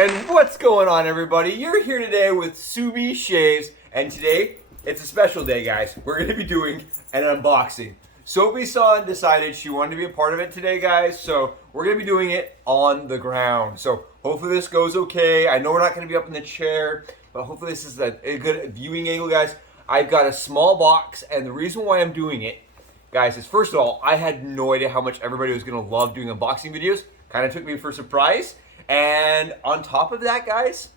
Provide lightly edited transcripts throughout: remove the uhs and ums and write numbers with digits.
And what's going on, everybody? You're here today with Subi Shaves, and today it's a special day, guys. We're going to be doing an unboxing. Sophie-san decided she wanted to be a part of it today, guys, so we're going to be doing it on the ground. So hopefully this goes okay. I know we're not going to be up in the chair, but hopefully this is a good viewing angle, guys. I've got a small box, and the reason why I'm doing it, guys, is first of all, I had no idea how much everybody was going to love doing unboxing videos. Kind of took me for a surprise. And on top of that, guys,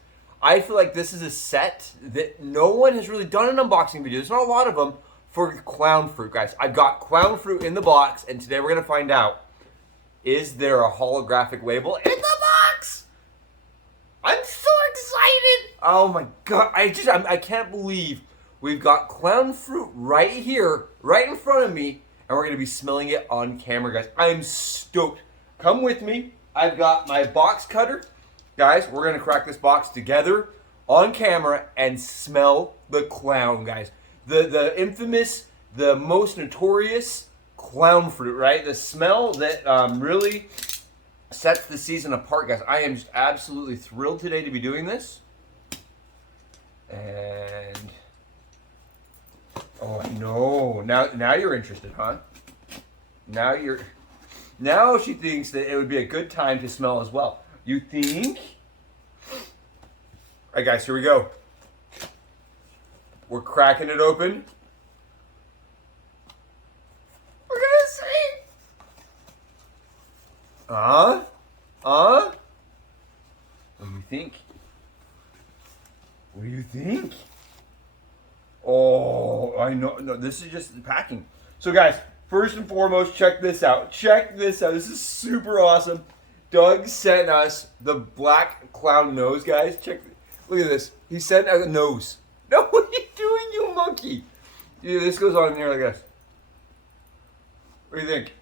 I feel like this is a set that no one has really done an unboxing video. There's not a lot of them for Clownfruit, guys. I've got Clownfruit in the box, and today we're going to find out, is there a holographic label in the box? I'm so excited. Oh my God. I can't believe we've got Clownfruit right here, right in front of me, and we're going to be smelling it on camera, guys. I am stoked. Come with me. I've got my box cutter. Guys, we're going to crack this box together on camera and smell the clown, guys. The infamous, the most notorious Clownfruit, right? The smell that really sets the season apart, guys. I am just absolutely thrilled today to be doing this. And oh, I know. Now you're interested, huh? Now she thinks that it would be a good time to smell as well. You think? All right, guys, here we go. We're cracking it open. We're gonna see. What do you think? What do you think? Oh, I know. No, this is just the packing. So, guys, first and foremost, check this out. Check this out. This is super awesome. Doug sent us the black clown nose, guys. Look at this. He sent us a nose. No, what are you doing, you monkey? Dude, this goes on in here like this. What do you think?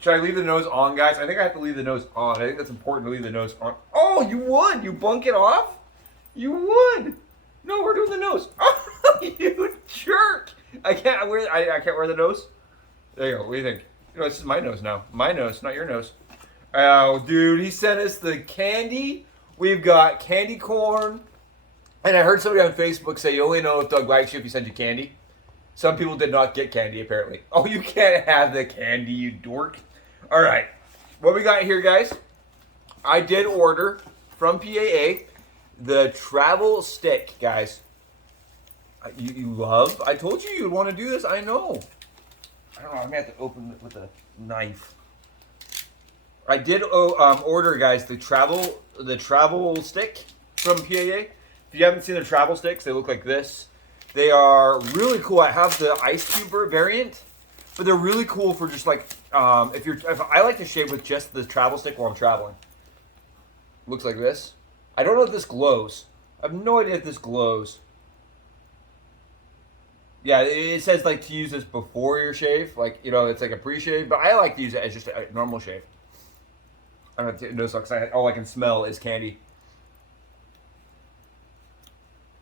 Should I leave the nose on, guys? I think I have to leave the nose on. I think that's important to leave the nose on. Oh, you would. You bunk it off? You would. No, we're doing the nose. Oh, you jerk. I can't wear the nose. There you go. What do you think? You know, this is my nose now. My nose, not your nose. Oh, dude, he sent us the candy. We've got candy corn. And I heard somebody on Facebook say you only know if Doug likes you if he sends you candy. Some people did not get candy, apparently. Oh, you can't have the candy, you dork. All right. What we got here, guys? I did order from PAA the travel stick, guys. You love? I told you you'd want to do this. I know. I don't know. I'm going to have to open it with a knife. I did order, guys, the travel stick from PAA. If you haven't seen the travel sticks, they look like this. They are really cool. I have the ice cube variant, but they're really cool for just like if I like to shave with just the travel stick while I'm traveling. Looks like this. I don't know if this glows. I have no idea if this glows. Yeah, it says like to use this before your shave, like, you know, it's like a pre-shave, but I like to use it as just a normal shave. I don't know because all I can smell is candy.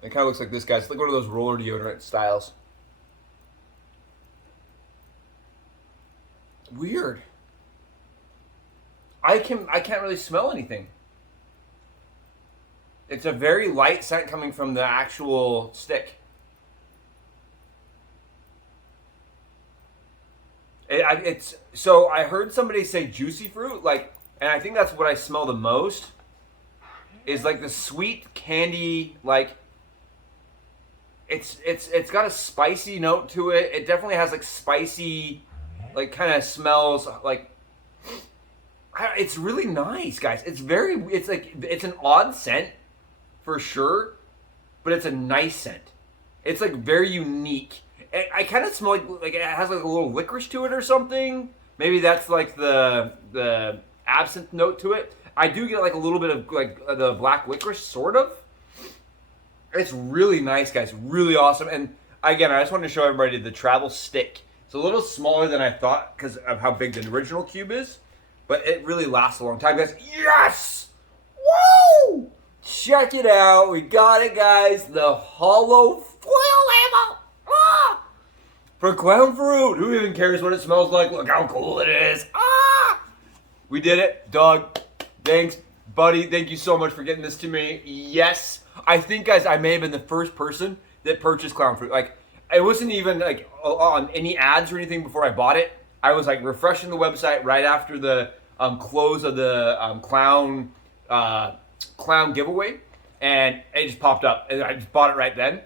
It kind of looks like this, guys. It's like one of those roller deodorant styles. Weird. I can't really smell anything. It's a very light scent coming from the actual stick. So I heard somebody say juicy fruit, like, and I think that's what I smell the most. Is like the sweet candy, like. It's got a spicy note to it. It definitely has like spicy, like kind of smells like. It's really nice, guys. It's an odd scent, for sure, but it's a nice scent. It's like very unique. I kind of smell like it has like a little licorice to it or something. Maybe that's like the absinthe note to it. I do get like a little bit of like the black licorice, sort of. It's really nice, guys. Really awesome. And again, I just wanted to show everybody the travel stick. It's a little smaller than I thought because of how big the original cube is, but it really lasts a long time, guys. Yes! Woo! Check it out. We got it, guys. The hollow foil label. Ah! For Clownfruit. Who even cares what it smells like? Look how cool it is. Ah! We did it. Doug, thanks. Buddy, thank you so much for getting this to me. Yes. I think, guys, I may have been the first person that purchased Clownfruit. Like, it wasn't even, like, on any ads or anything before I bought it. I was, like, refreshing the website right after the close of the clown giveaway. And it just popped up. And I just bought it right then.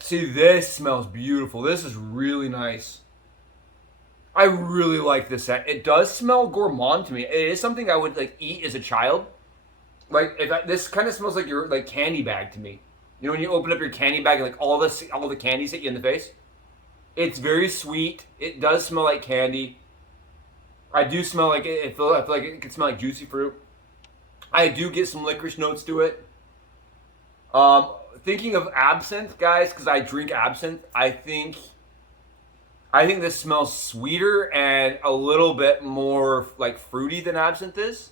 See, this smells beautiful. This is really nice. I really like this scent. It does smell gourmand to me. It is something I would like eat as a child. Like this kind of smells like your like candy bag to me. You know when you open up your candy bag and like all the candies hit you in the face. It's very sweet. It does smell like candy. I do smell like it. I feel like it could smell like juicy fruit. I do get some licorice notes to it. Thinking of absinthe, guys, because I drink absinthe. I think this smells sweeter and a little bit more like fruity than absinthe is.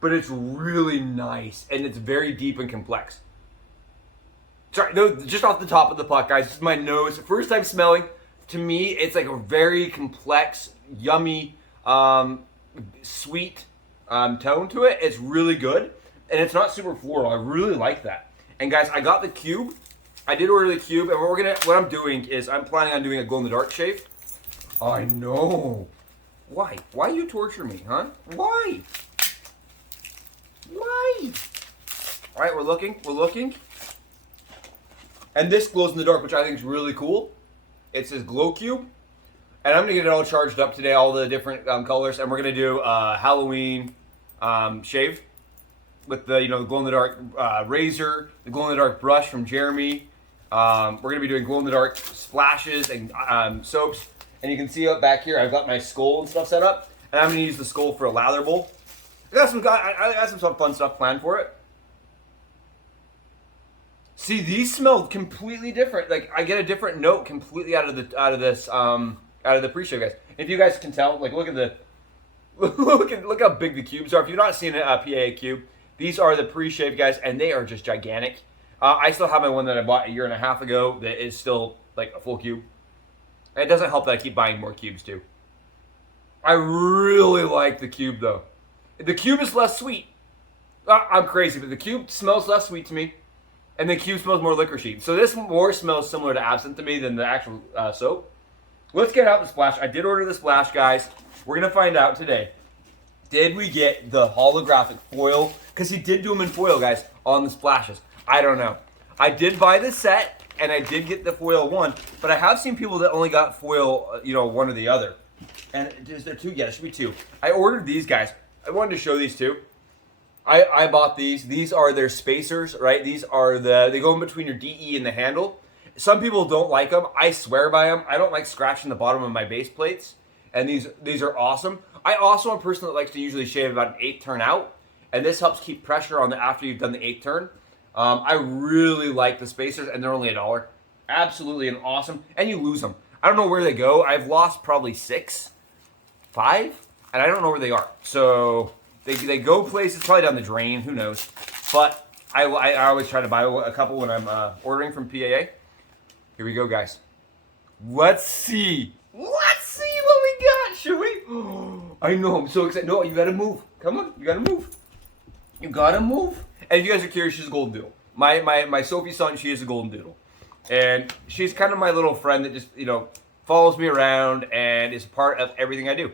But it's really nice and it's very deep and complex. Sorry, no, just off the top of the puck, guys. This is my nose. First time smelling. To me, it's like a very complex, yummy, sweet tone to it. It's really good. And it's not super floral. I really like that. And guys, I got the cube. I did order the cube, and what I'm doing is I'm planning on doing a glow in the dark shave. I know. Why? Why you torture me, huh? Why? Why? All right, we're looking. And this glows in the dark, which I think is really cool. It says glow cube, and I'm gonna get it all charged up today, all the different colors, and we're gonna do Halloween shave with the glow in the dark razor, the glow in the dark brush from Jeremy. We're going to be doing glow-in-the-dark splashes and soaps. And you can see up back here, I've got my skull and stuff set up. And I'm going to use the skull for a lather bowl. I got some fun stuff planned for it. See, these smell completely different. Like, I get a different note completely out of the pre-shave, guys. If you guys can tell, like, look how big the cubes are. If you've not seen a PAA cube, these are the pre-shave, guys, and they are just gigantic. I still have my one that I bought a year and a half ago that is still like a full cube. And it doesn't help that I keep buying more cubes too. I really like the cube though. The cube is less sweet. I'm crazy, but the cube smells less sweet to me. And the cube smells more licoricey. So this more smells similar to absinthe to me than the actual soap. Let's get out the splash. I did order the splash, guys. We're going to find out today. Did we get the holographic foil? Because he did do them in foil, guys, on the splashes. I don't know. I did buy the set, and I did get the foil one, but I have seen people that only got foil, one or the other. And is there two? Yeah, there should be two. I ordered these, guys. I wanted to show these two. I bought these. These are their spacers, right? These are they go in between your DE and the handle. Some people don't like them. I swear by them. I don't like scratching the bottom of my base plates, and these are awesome. I also am a person that likes to usually shave about an 8th turn out, and this helps keep pressure on after you've done the 8th turn. I really like the spacers, and they're only $1. Absolutely an awesome, and you lose them. I don't know where they go. I've lost probably 5, and I don't know where they are. So they go places, probably down the drain. Who knows? But I always try to buy a couple when I'm ordering from PAA. Here we go, guys. Let's see. Let's see what we got, should we? I know, I'm so excited. No, you gotta move. Come on, you gotta move. You gotta move. And if you guys are curious, she's a golden doodle. My Sophie son, she is a golden doodle. And she's kind of my little friend that just, follows me around and is part of everything I do.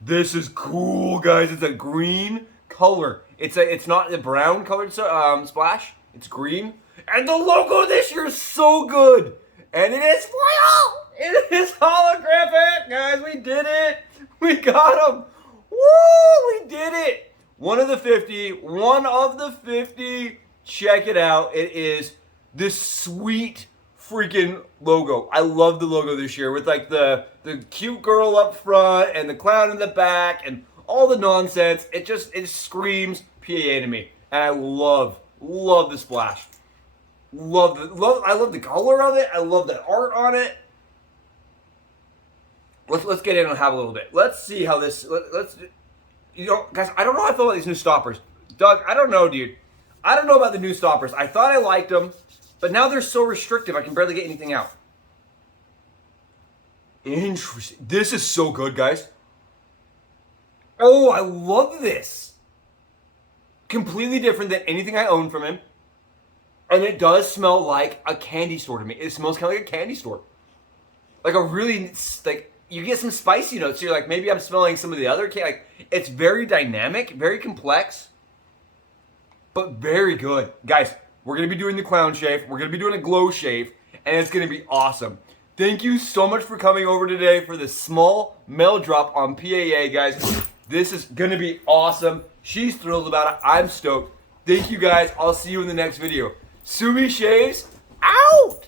This is cool, guys. It's a green color. It's not the brown colored splash. It's green. And the logo this year is so good. And it is foil. It is holographic, guys. We did it. We got them. Woo! We did it. One of the 50. Check it out. It is this sweet freaking logo. I love the logo this year with like the cute girl up front and the clown in the back and all the nonsense. It screams PAA to me. And I love the splash. I love the color of it. I love the art on it. Let's get in and have a little bit. Let's see how this. Let's guys. I don't know how I feel about these new stoppers, Doug. I don't know, dude. I don't know about the new stoppers. I thought I liked them, but now they're so restrictive. I can barely get anything out. Interesting. This is so good, guys. Oh, I love this. Completely different than anything I own from him. And it does smell like a candy store to me. It smells kind of like a candy store. Like a really, like, you get some spicy notes. So you're like, maybe I'm smelling some of the other candy. Like, it's very dynamic, very complex, but very good. Guys, we're going to be doing the clown shave. We're going to be doing a glow shave, and it's going to be awesome. Thank you so much for coming over today for this small mail drop on PAA, guys. This is going to be awesome. She's thrilled about it. I'm stoked. Thank you, guys. I'll see you in the next video. Sumi Shaves, out!